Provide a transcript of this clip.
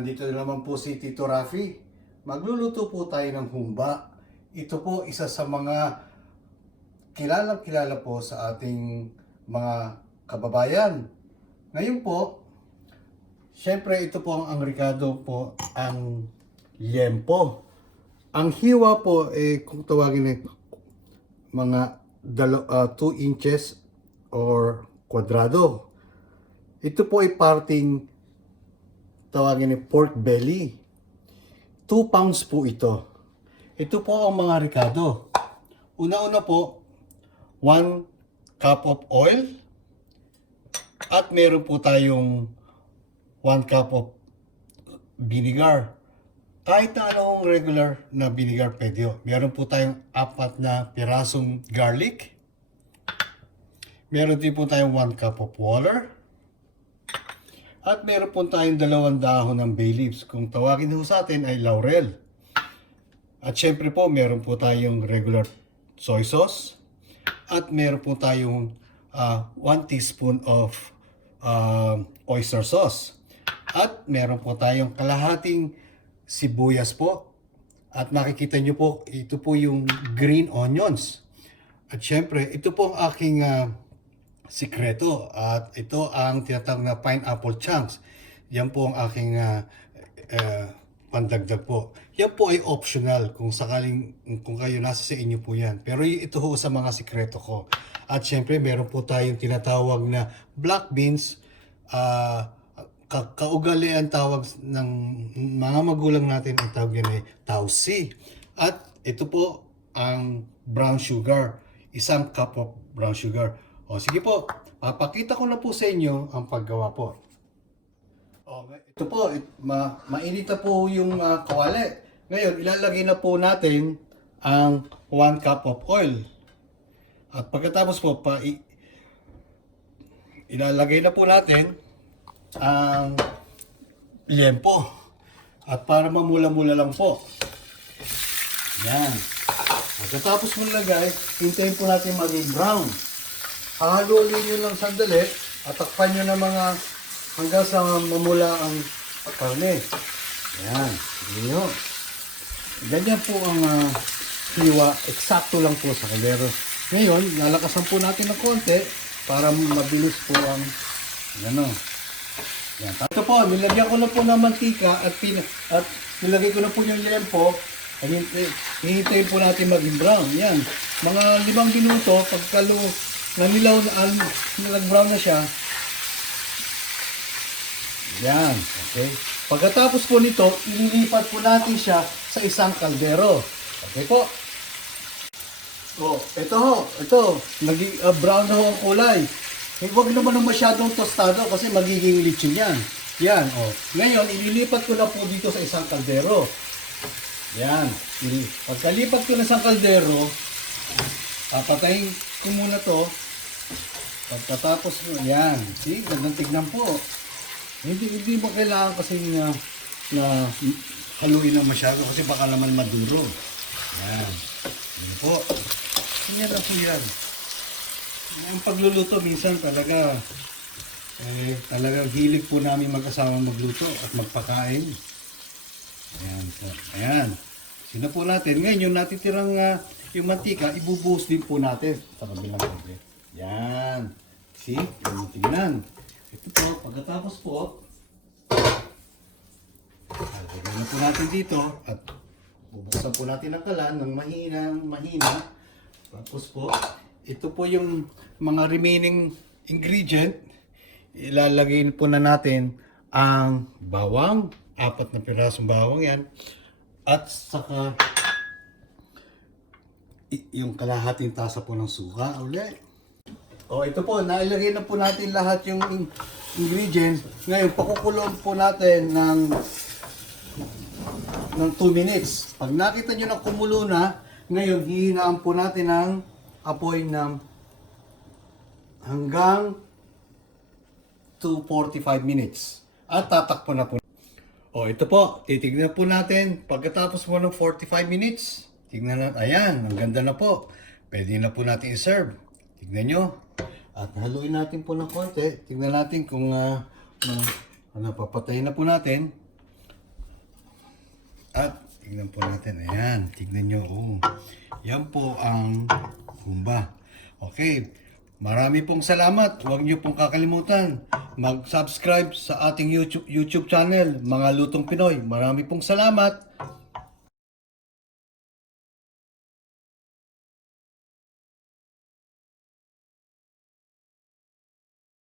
Nandito na naman po si Tito Rafi. Magluluto po tayo ng humba. Ito po isa sa mga kilala po sa ating mga kababayan. Ngayon po, syempre ito po ang Ricardo po, ang liempo. Ang hiwa po, kung tawagin ay mga 2 inches or kwadrado. Ito po ay parting tawagin ay pork belly. 2 pounds po ito. Ito po ang mga Ricardo. Una-una po, 1 cup of oil. At meron po tayong 1 cup of vinegar. Kahit na anong regular na vinegar pwede. Meron po tayong 4 na pirasong garlic. Meron din po tayong 1 cup of water. At meron po tayong 2 dahon ng bay leaves. Kung tawagin ho sa atin ay laurel. At syempre po meron po tayong regular soy sauce. At meron po tayong 1 teaspoon of oyster sauce. At meron po tayong kalahating sibuyas po. At nakikita nyo po, ito po yung green onions. At syempre, ito po ang aking sikreto. At ito ang tinatawag na pineapple chunks. Yan po ang aking pandagdag po. Yan po ay optional kung sakaling kung kayo nasa sa inyo po yan. Pero ito ho sa mga sikreto ko. At syempre, meron po tayong tinatawag na black beans. Kaugalian tawag ng mga magulang natin, ang tawag yan ay tausi. At ito po ang brown sugar. 1 cup of brown sugar. O sige po, papakita ko na po sa inyo ang paggawa po. O, ito po, mainit na po yung kawali. Ngayon, ilalagay na po natin ang 1 cup of oil. At pagkatapos po, ilalagay na po natin ang liempo. At para mamula-mula lang po. Yan. Pagkatapos mo lagay, hintayin po natin maging brown. Hahaluin nyo lang sandali at takpan nyo ng mga hanggang sa mamula ang karne. Yan. Ganyan. Ganyan po ang hiwa. Eksakto lang po sa kaldero. Ngayon, lalakasan po natin ng konti para mabilis po ang ano. Yan. Ito po, nilagyan ko na po ng mantika at nilagay ko na po yung liempo. Hihintayin po natin maging brown. Yan. Mga 5 minuto, pagkalo nanilaw na nag-brown na siya. Yan. Okay. Pagkatapos po nito, ililipat po natin siya sa isang kaldero. Okay po. Oh, ito ho. Ito. Naging brown na ho ang kulay. Huwag naman masyadong tostado kasi magiging lechon yan. Yan. Oh. Ngayon, ililipat ko na po dito sa isang kaldero. Yan. Pagkalipat ko na sa kaldero, papatayin ko muna to. Pagkatapos mo, yan. See, gandang tignan po. Hindi mo kailangan kasi na haluin na masyado kasi baka naman maduro. Yan. Yan po. Ganyan na po yan. Ang pagluluto minsan talagang hilig po namin mag-asawa magluto at magpakain. Ayan po. Ayan. Sina po natin. Ngayon yung natitirang yung mantika, ibubuhos din po natin sa kabilang kabe. Yan. See? Yung tingnan. Ito po. Pagkatapos po, lagyan na po natin dito at bubuksan po natin ang kalan ng mahina. Tapos po, ito po yung mga remaining ingredient. Ilalagay po na natin ang bawang. 4 na pirasong bawang yan. At saka yung kalahating tasa po ng suka ulit. O ito po, nailagay na po natin lahat yung ingredients. Ngayon, pakukulong po natin ng 2 minutes. Pag nakita nyo na kumulo na, ngayon, hihinaan po natin ang apoy ng hanggang 45 minutes. At tatakpo na po. O ito po, titignan po natin. Pagkatapos po ng 45 minutes, tignan natin. Ayan, ang ganda na po. Pwede na po natin i-serve. Tignan nyo. At haluin natin po ng konti. Tignan natin kung papatayin na po natin. Tingnan po natin. Ayan, tignan nyo. Oh. Yan po ang humba. Okay. Marami pong salamat. Huwag niyo pong kakalimutan mag-subscribe sa ating YouTube channel, Mga Lutong Pinoy. Marami pong salamat.